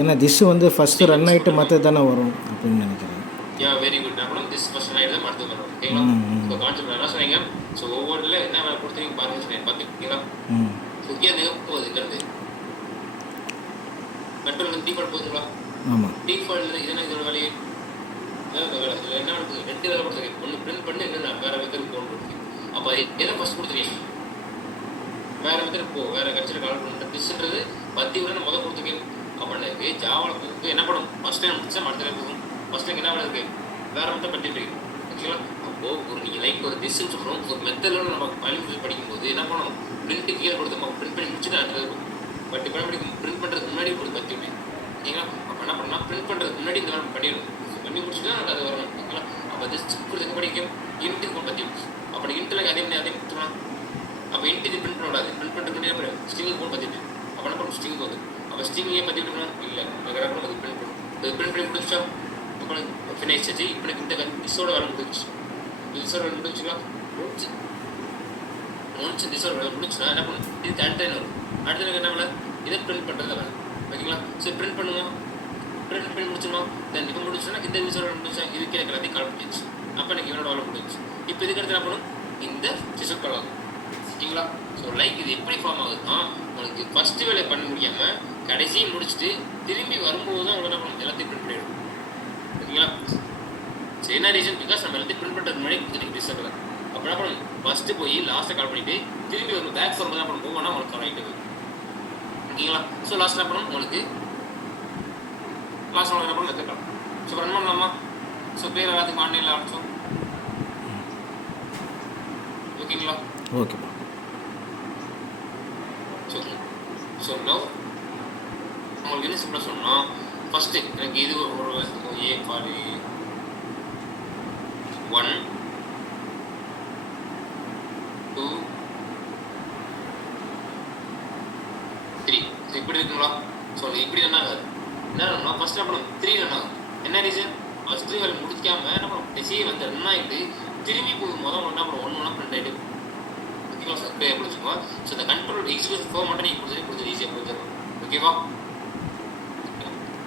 ஏன்னா திஸ்ஸு வந்து ஃபஸ்ட்டு ரன் ஆகிட்டு மற்றது தானே வரும் அப்படின்னு நினைக்கிறேன் யா வெரி குட் அப்புறம் திஸ் ஃபர்ஸ்ட் ஆகிடுது மற்றது வரும் ஓகேங்களா ஸோ கான்செப்ட் என்ன சொன்னீங்க ஸோ ஒவ்வொன்றில் என்ன வேலை கொடுத்தீங்க பாருங்க சொன்னீங்க பார்த்துக்கிட்டீங்களா ஸோ அது போகுதுங்கிறது கண்ட்ரோல் டிஃபால்ட் போகுதுங்களா ஆமாம் டிஃபால்ட் இதுனா இதோட வேலையே இதில் என்ன நடக்குது ரெண்டு வேலை கொடுத்துருக்கேன் ஒன்று பிரிண்ட் பண்ணி என்ன வேறு மெத்தட் போன் கொடுத்துருக்கேன் அப்போ எதை ஃபஸ்ட் கொடுத்துருக்கீங்க வேறு மெத்தட் போ வேறு கட்சியில் கால் பண்ணுற டிஸ்ன்றது 10 விட முதல் கொடுத்துருக்கேன் அப்படின்னா ஜாவாவில் போகுது என்ன பண்ணும் ஃபஸ்ட் டைம் முடிச்சா அடுத்த டைம் போகும் ஃபஸ்ட் டைம் என்ன வேலை இருக்குது வேறு மெத்தட் பண்ணிட்டு இருக்கு ஓகேங்களா அப்போது ஒரு நீங்கள் லைக் ஒரு டிஸ்ன்னு சொல்கிறோம் ஒரு மெத்தடில் நம்ம பழி படிக்கும்போது என்ன பண்ணணும் பிரிண்ட்டு கீழே கொடுத்து பிரிண்ட் பண்ணி முடிச்சுட்டு அடுத்தது இருக்கும் பட் இப்போ படிக்கும் பிரிண்ட் பண்ணுறதுக்கு முன்னாடி ஒரு 10 விட ஓகேங்களா அப்போ என்ன பண்ணால் பிரிண்ட் பண்ணுறதுக்கு முன்னாடி இந்த வேலை பண்ணிடணும் பண்ணி முடிச்சுட்டு தான் அது வரணும் ஓகேங்களா அப்போ திஸ் கொடுத்து படிக்கும் இன்ட்டுக்கு 10 அப்படி இன்ட்டில் அதே கொடுத்துக்கலாம் அப்போ இன்ட்டு பிரிண்ட் பண்ணக்கூடாது பிரிண்ட் பண்ணுறதுக்கு ஸ்ட்ரிங்கு போன் 10 அப்போ என்ன பண்ணும் ஸ்ட்ரிங்கு வந்து அப்போ ஸ்ட்ரிங்கே 10 விட்டுக்கணும் இல்லை கரெக்டாக அது பிரிண்ட் பண்ணும் அது பிரிண்ட் பண்ணி முடிச்சா இப்போ ஃபினிஷ் ஆச்சு இப்போ இந்த திஸோட வேலை முடிச்சு திஸோட வேலை முடிச்சுங்களா முடிச்சு திஸோட வேலை முடிச்சுன்னா என்ன பண்ணும் இதுக்கு அடுத்த வரும் அடுத்த என்ன வேலை இதை பிரிண்ட் பண்ணுறது வேலை ஓகேங்களா சரி பிரிண்ட் பண்ணுவோம் பிரிண்ட் பண்ணி முடிச்சிடணும் தென் இப்போ முடிச்சுன்னா இந்த திஸோட முடிச்சா இதுக்கே எல்லாத்தையும் கால் பண்ணிடுச்சு அப்போ எனக்கு இவனோட வேலை முடிச்சு இப்போ இதுக்கு அடுத்து என்ன பண்ணும் இந்த திஸோட கால் ஆகும் ஓகேங்களா ஸோ லைக் இது எப்படி ஃபார்ம் ஆகுதுன்னா உங்களுக்கு ஃபஸ்ட்டு வேலையை பண்ண முடியாமல் கடைசியும் முடிச்சுட்டு திரும்பி வரும்போது தான் உங்களுக்கு என்ன பண்ணணும் எல்லாத்தையும் பிரிண்ட் பண்ணிவிடும் ஓகேங்களா சரி என்ன ரீசன் பிகாஸ் நம்ம எல்லாத்தையும் பிரிண்ட் பண்ணுறதுக்கு முன்னாடி கொடுத்துருக்கீங்க டிஸ்டர்பில் அப்போ என்ன பண்ணணும் ஃபஸ்ட்டு போய் லாஸ்ட்டை கால் பண்ணிவிட்டு திரும்பி ஒரு பேக் வரும்போது என்ன பண்ணணும் போகணும் உங்களுக்கு கால் ஆகிட்டு ஓகேங்களா ஸோ லாஸ்ட் என்ன பண்ணணும் உங்களுக்கு லாஸ்ட் என்ன பண்ணணும் எடுத்துக்கலாம் ஸோ ரன் பண்ணலாமா ஸோ பேர் எல்லாத்துக்கும் ஆன்லைனில் ஆரம்பிச்சோம் ஓகேங்களா ஓகே ஸோ நவ் உங்களுக்கு என்ன சிம்பிளாக சொன்னால் ஃபஸ்ட்டு எனக்கு இது ஒரு ஏ ஃபார் 1 2 3 இப்படி இருக்குங்களா ஸோ இப்படி என்ன ஆகாது என்ன பண்ணணும் ஃபர்ஸ்ட் என்ன பண்ணணும் 3 ரன் ஆகும். என்ன ரீசன் ஃபர்ஸ்ட் வேலை முடிக்காம என்ன பண்ணும் டிசைன் வந்து ரன் ஆகிட்டு திரும்பி போய் முதல் என்ன பண்ணும் 1-1 ரன் ஆகிட்டு ஓகேவா சார் ப்ளே பிடிச்சிக்கோ. ஸோ இந்த கண்ட்ரோல் எக்ஸிக்யூஷன் ஃபோர் மட்டும் நீங்கள் கொடுத்து ஈஸியாக கொடுத்துருவோம் ஓகேவா.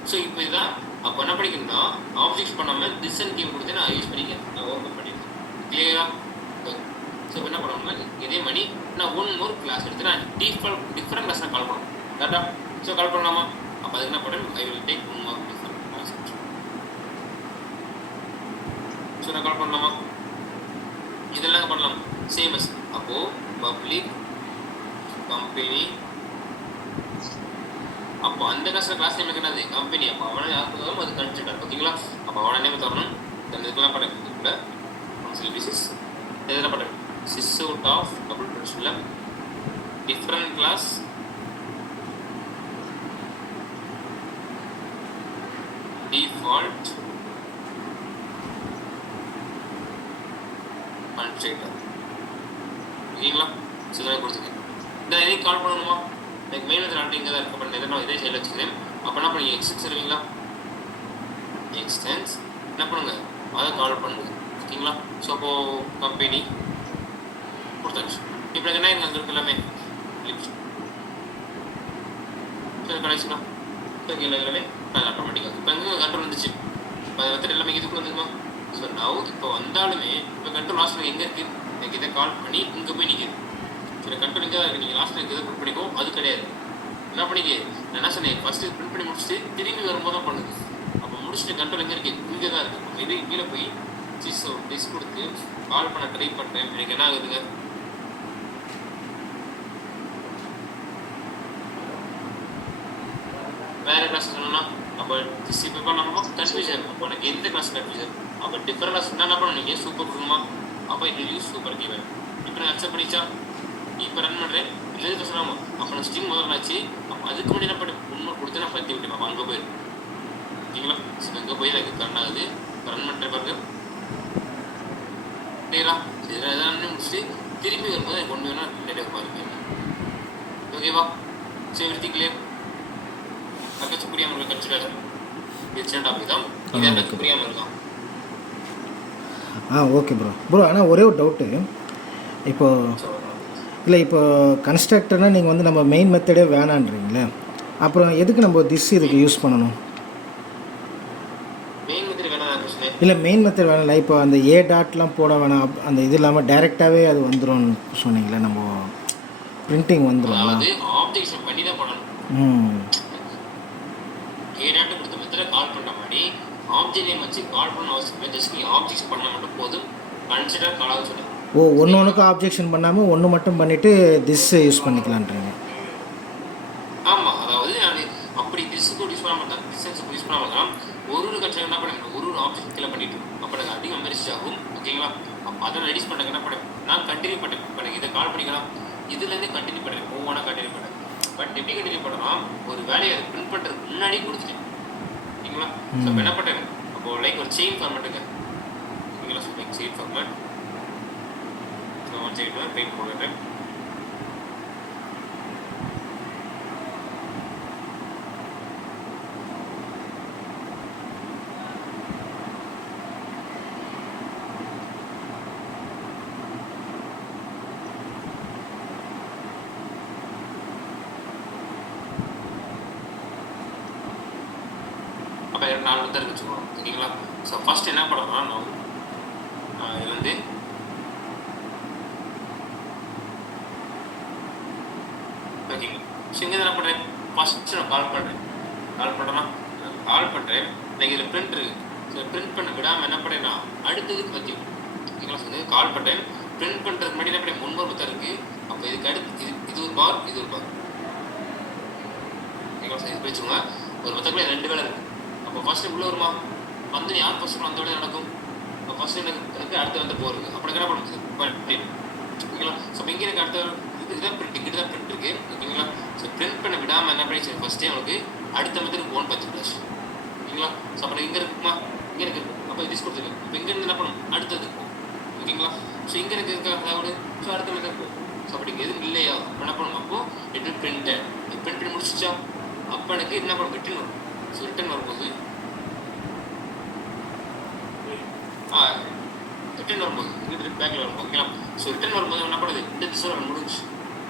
ஸோ இப்போ இதுதான் அப்போ என்ன பண்ணிக்கணும்னா ஆப்ஜெக்ட்ஸ் பண்ணாமல் டிசன் கீம் கொடுத்து நான் யூஸ் பண்ணிக்கிறேன், நான் ஓப்பன் பண்ணிக்கிறேன் கிளியரா. ஸோ என்ன பண்ணணும்னா இதே மாதிரி நான் ஒன் மோர் கிளாஸ் எடுத்து நான் டிஃப்ரெண்ட் கிளாஸ் நான் கால் பண்ணணும் கரெக்டா. ஸோ கால் பண்ணலாமா? அப்போ அதுக்கு என்ன பண்ணுறேன் I will take one more different class. So நான் கால் பண்ணலாமா? இதெல்லாம் பண்ணலாம் சேமஸ். அப்போது பப்ளிக் கம்பெனி அப்போ அந்த கிளாஸ் நேம் என்னது கம்பெனி. அப்போ அவனை யாருக்கும் அது கன்சிடர் ஓகேங்களா. அப்போ அவனை நேம் தரணும். இதுக்கெல்லாம் பண்ணுறேன் சர்வீசஸ் இதெல்லாம் பண்ணுறேன் சிஸ் அவுட் ஆஃப் டபுள் ப்ரெஷனில் டிஃப்ரெண்ட் கிளாஸ் டிஃபால்ட் கன்சிடர் ஓகேங்களா. ஸோ இதை கொடுத்துருக்கேன். இதை எதையும் கால் பண்ணணுமா? லைக் மெயின் வந்து நாட்டு இங்கே தான் இருக்க பண்ண நான் இதே சைடில் வச்சுக்கிறேன். அப்போ என்ன பண்ணுங்க எக்ஸ்டென்ஸ் வருவீங்களா, எக்ஸ்டென்ஸ் என்ன பண்ணுங்க அதை கால் பண்ணுங்க ஓகேங்களா. ஸோ அப்போது கம்பெனி கொடுத்தாச்சு. இப்போ என்ன இங்கே வந்துருக்கு எல்லாமே லிப்ஸ் கடைசிங்களா. ஓகே எல்லாமே ஆட்டோமேட்டிக்காக இப்போ எங்கே கண்ட்ரோல் வந்துச்சு. இப்போ அதை வந்து எல்லாமே இதுக்கு வந்துருமா. ஸோ நவ் இப்போ வந்தாலுமே இப்போ கண்ட்ரோல் லாஸ்ட்டில் எங்கே இருக்குது எனக்கு இதை கால் பண்ணி இங்கே போய் நிற்கிது. சரி கண்ட்ரோல் இங்கே தான் இருக்குது. நீங்கள் லாஸ்ட்டில் இதை பிரிண்ட் பண்ணிக்கோ அது கிடையாது. என்ன பண்ணிக்க நான் என்ன சொன்னேன் ஃபஸ்ட்டு பிரிண்ட் பண்ணி முடிச்சுட்டு திரும்பி வரும்போது தான் பண்ணுது. அப்போ முடிச்சுட்டு கண்ட்ரோல் எங்கே இருக்குது இங்கே தான் இருக்குது. நம்ம இது கீழே போய் டிஸ் கொடுத்து கால் பண்ண ட்ரை பண்ணுறேன். எனக்கு என்ன ஆகுதுங்க வேறு கிளாஸ் சொன்னோம்னா அப்போ இப்போ நம்ம கன்ஃபியூஷன். அப்போ எனக்கு எந்த கிளாஸ் கன்ஃபியூஷன் அப்போ டிஃப்ரெண்ட் கிளாஸ் என்ன பண்ணணும் நீங்கள் சூப்பர் கொடுக்குமா. அப்போ இது யூஸ் சூப்பர் கீவேன். இப்போ நான் அக்செப்ட் பண்ணிச்சா இப்போ ரன் பண்ணுறேன் இல்லை சொல்லாமல் அப்போ நான் ஸ்ட்ரிங் முதல்ல ஆச்சு. அப்போ அதுக்கு முன்னாடி என்ன பண்ணி உண்மை கொடுத்து நான் பற்றி விட்டேன். அப்போ அங்கே போயிடும் ஓகேங்களா. ஸோ இங்கே போய் எனக்கு ரன் ஆகுது. ரன் பண்ணுற பிறகு சரிங்களா. இதில் எதாவது முடிச்சுட்டு திரும்பி வரும்போது எனக்கு ஒன்று வேணால் ரிலேட்டிவ் பாருங்க ஓகேவா. So every clear. அக்காச்சும் புரியாமல் இருக்க கன்சிடர் இது சின்ன டாபிக் தான். இது எனக்கு புரியாமல் இருக்கான். ஓகே ப்ரோ ஆனால் ஒரே ஒரு டவுட்டு. இப்போது இல்லை இப்போ கன்ஸ்ட்ரக்டர்னால் நீங்கள் வந்து நம்ம மெயின் மெத்தடே வேணான்றீங்களே, அப்புறம் எதுக்கு நம்ம இதுக்கு யூஸ் பண்ணணும்? மெயின் மெத்தட் வேணாம் இல்லை மெயின் மெத்தட் வேணாம்ல. இப்போ அந்த ஏ டாட்லாம் போட வேணாம். அந்த இது இல்லாமல் டைரெக்டாகவே அது வந்துடும் சொன்னீங்களே, நம்ம பிரிண்டிங் வந்துடும். அதாவது ஆப்ஜெக்ஷன் பண்ணி தான் பண்ணணும். ஏ டாட் கொடுத்த மெத்தட கால் பண்ணுற மாதிரி ஆப்ஜெக்ட் நேம் வச்சு கால் பண்ண அவசியம் இல்லை. ஜஸ்ட் நீங்கள் ஆப்ஜெக்ட்ஸ் பண்ண மட்டும் போதும். கன்சிடர் காலாக சொல்லுங்கள். ஒன்றுக்கு ஆப்ஜெக்ஷன் பண்ணாமல் ஒன்று மட்டும் பண்ணிவிட்டு திஸ் யூஸ் பண்ணிக்கலான்றீங்க. ஆமாம் அதாவது நான் அப்படி திஸ்ஸுக்கு யூஸ் பண்ண மாட்டேன். டிஸ்டன்ஸுக்கு யூஸ் பண்ண மாட்டேன். ஒரு கன்சிடர் என்ன பண்ணுறேன் ஒரு ஆப்ஜெக்ட் கீழே பண்ணிட்டு அப்போ எனக்கு அதிகம் மெரிச் ஆகும் ஓகேங்களா. அப்போ அதை ரெடியூஸ் பண்ணுறேன் என்ன பண்ணேன் நான் கண்டினியூ பண்ணேன். இப்போ எனக்கு இதை கால் பண்ணிக்கலாம் இதுலேருந்து கண்டினியூ பண்ணுறேன் ஒவ்வொன்றா கண்டினியூ பண்ணேன். பட் எப்படி கண்டினியூ பண்ணலாம் ஒரு வேலையை அதை பிரிண்ட் பண்ணுறதுக்கு முன்னாடியே கொடுத்துட்டேன் ஓகேங்களா. ஸோ இப்போ என்ன பண்ணுறேன் அப்போது லைக் ஒரு செயின் ஃபார்மேட்டுங்க ஓகேங்களா. So like chain format chain paint போடுறேன். அப்போ 4 மெத்தட் வச்சுக்கணும் ஓகேங்களா. ஸோ ஃபஸ்ட் என்ன பண்ணணும்னா நான் இது வந்து ஓகேங்களா. ஸோ இங்கே என்ன பண்ணுறேன் ஃபஸ்ட்டு நான் கால் பண்ணுறேன். கால் பண்ணுறேன் எனக்கு இதில் பிரிண்ட் இருக்குது. ஸோ பிரிண்ட் பண்ண விடாமல் என்ன பண்ணேன்னா அடுத்ததுக்கு பற்றி ஓகேங்களா. ஸோ கால் பண்ணுறேன் பிரிண்ட் பண்ணுறதுக்கு முன்னாடி என்ன பண்ணேன் முன்பு மெத்தட் இருக்குது. அப்போ இதுக்கு அடுத்து இது ஒரு பார் இது ஒரு பார் ஓகேங்களா. ஸோ இது வச்சுக்கோங்க ஒரு மெத்தட்ல 2 வேலை இருக்குது. அப்போ ஃபஸ்ட்டு உள்ளே வருமா வந்து யார் ஃபஸ்ட்டு அந்த வேலை நடக்கும். இப்போ ஃபஸ்ட்டு எனக்கு அடுத்த வந்து போகிறது அப்படி என்ன பண்ணுது ஓகேங்களா. ஸோ இங்கே எனக்கு அடுத்த இதுதான் பிரிண்ட் இதுதான் பிரிண்ட் இருக்குது ஓகேங்களா. ஸோ பிரிண்ட் பண்ண விடாமல் என்ன பண்ணி ஃபஸ்ட்டே அவனுக்கு அடுத்த மெத்தடுக்கு 1 ஓகேங்களா. ஸோ அப்போ இங்கே இருக்குமா இங்கே இருக்குது. அப்போ டிஸ் கொடுத்துருக்கு. இப்போ இங்கேருந்து என்ன பண்ணும் அடுத்தது இருக்கும் ஓகேங்களா. ஸோ இங்கே எனக்கு இருக்காது. ஸோ அடுத்த மெத்தட் இருக்கும். ஸோ அப்படி எதுவும் இல்லையா. என்ன பண்ணணும் அப்போது இது பிரிண்ட் பிரிண்ட் பண்ணி முடிச்சிச்சா அப்போ எனக்கு என்ன பண்ணும் விட்டுணும் ஸோ ரிட்டன் வரும்போது ரிட்டன் வரும்போது இது பேக்கில் வரும் ஓகேங்களா. ஸோ ரிட்டன் வரும்போது என்ன பண்ணுது, இந்த திசையில் முடிஞ்சு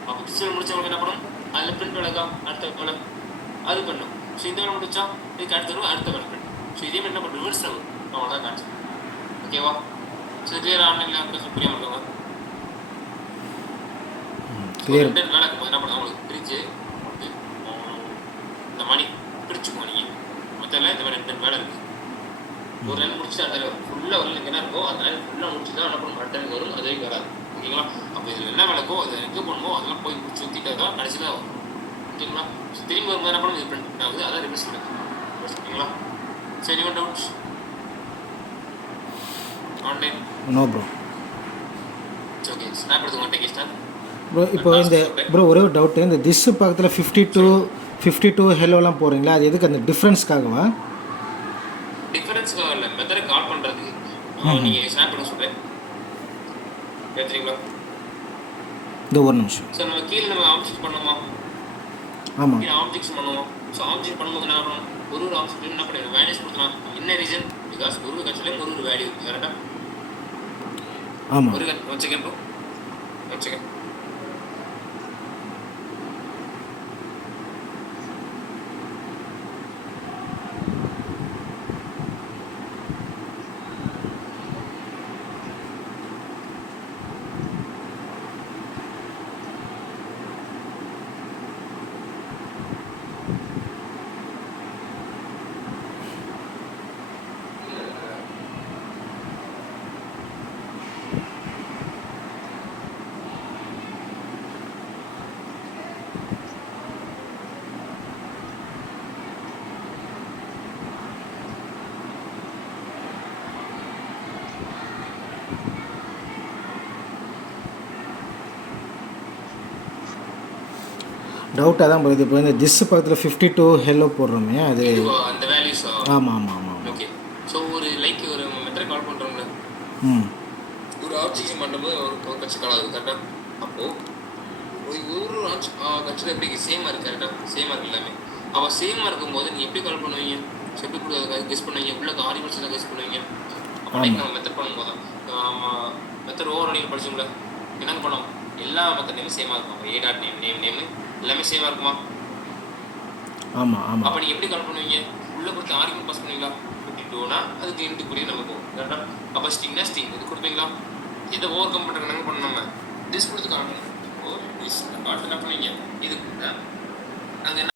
அப்போ திசையில் முடிச்சவங்க என்ன பண்ணும், அதில் பிரிண்ட் விளக்கா அடுத்த வேலை அது பண்ணும். ஸோ இந்த வேலை முடிச்சா இதுக்கு அடுத்த வரும் அடுத்த வேலை பிரிண்ட். ஸோ இதே மாதிரி என்ன பண்ணும், ரிவர்ஸ் ஆகும். அவ்வளோதான் கான்செப்ட். ஓகேவா. ஸோ கிளியர் ஆன்லைனில் புரியாமல் இருக்கவங்க கிளியர். ரிட்டன் வேலை இருக்கும்போது என்ன பண்ணும், அவங்களுக்கு பிரித்து வந்து இந்த மணி பிரிச்சுக்கோ நீங்கள் மொத்தம் இந்த மாதிரி ரிட்டன் வேலை இருக்குது. ஒரு லைன் முடிச்சுட்டு அடுத்த லைன் ஃபுல்லாக வரல என்ன இருக்கோ அந்த லைன் ஃபுல்லாக முடிச்சு தான் என்ன பண்ணும், அடுத்த லைன் வரும், அது வரைக்கும் வராது. ஓகேங்களா. அப்போ இதில் என்ன விளக்கோ அதை எங்கே பண்ணுமோ அதெல்லாம் போய் சுற்றிட்டு தான் கடைசியில் வரும். ஓகேங்களா. ஸோ திரும்பி வரும்போது என்ன பண்ணும், இது பிரிண்ட் ஆகுது, அதான் ரிவர்ஸ் பண்ணுது. ஓகேங்களா. சரி, one doubts online no bro. Okay. Snap எடுத்துக்கோங்க. டேக் ஸ்டார்ட் ப்ரோ இப்போ இந்த ப்ரோ ஒரே ஒரு டவுட்டு, இந்த திஸ் பக்கத்தில் 52 ஹெல்லோலாம் போகிறீங்களா, அது எதுக்கு, அந்த டிஃப்ரென்ஸ்க்காகவா? டிஃபரன்ஸ்க்காக இல்லை, மெத்தடை கால் பண்ணுறதுக்கு. நீங்கள் ஸ்னாப் எடுக்க சொல்கிறேன் எடுத்துறீங்களா. இந்த ஒரு நிமிஷம். ஸோ நம்ம கீழே நம்ம ஆப்ஜெக்ட் பண்ணுவோமா, ஆமாம். கீழே ஆப்ஜெக்ட்ஸ் பண்ணுவோம். ஸோ ஆப்ஜெக்ட் பண்ணும்போது என்ன பண்ணணும், ஒரு ஆப்ஜெக்ட் என்ன பண்ணிடுவோம், வேல்யூஸ் கொடுக்கலாம். என்ன ரீசன், பிகாஸ் ஒரு கட்சியிலையும் ஒரு வேல்யூ இருக்குது கரெக்டாக. ஆமாம். ஒரு one second bro, one second. டவுட்டாக தான் போகுது. இப்போ இந்த திஸ் பக்கத்தில் 52 ஹெல்லோ போடுறோமே அது. அந்த வேல்யூஸ். ஆமாம் ஆமாம் ஆமாம். ஓகே. ஸோ ஒரு லைக் ஒரு மெத்தட் கால் பண்ணுறோம்ல, ம் ஒரு ஆப்ஜெக்ட் பண்ணும்போது ஒரு கட்சி கால் ஆகுது கரெக்டாக. அப்போது ஒரு கட்சியில் எப்படி சேமாக இருக்குது கரெக்டாக, சேமாக இருக்குது எல்லாமே. அவள் சேமாக இருக்கும்போது நீங்கள் எப்படி கால் பண்ணுவீங்க, ஸோ எப்படி கூட கெஸ் பண்ணுவீங்க, உள்ள ஆர்குமெண்ட்ஸ் எல்லாம் கெஸ் பண்ணுவீங்க. அப்போ லைக் நம்ம மெத்தட் பண்ணும்போது தான் மெத்தட் ஓவர் நீங்கள் படிச்சோம்ல, என்னங்க பண்ணோம், எல்லா மெத்தட் நேமும் சேமாக இருக்கும். ஏ டாட் நேம் எல்லாமே சேமாக இருக்குமா. ஆமாம் ஆமாம். அப்போ நீங்கள் எப்படி கால் பண்ணுவீங்க, உள்ளே கொடுத்து ஆர்குமெண்ட் பாஸ் பண்ணுவீங்களா. 52னா அதுக்கு இன்ட்டு கூடிய நம்ம போகும் கரெக்டாக. அப்போ ஸ்டிங்னா ஸ்டிங் இது கொடுப்பீங்களா. இதை ஓவர் கம் பண்ணுறது என்ன பண்ணணும், திஸ் கொடுத்து காட்டணும். ஓ திஸ் காட்டு என்ன பண்ணுவீங்க, இது அங்கே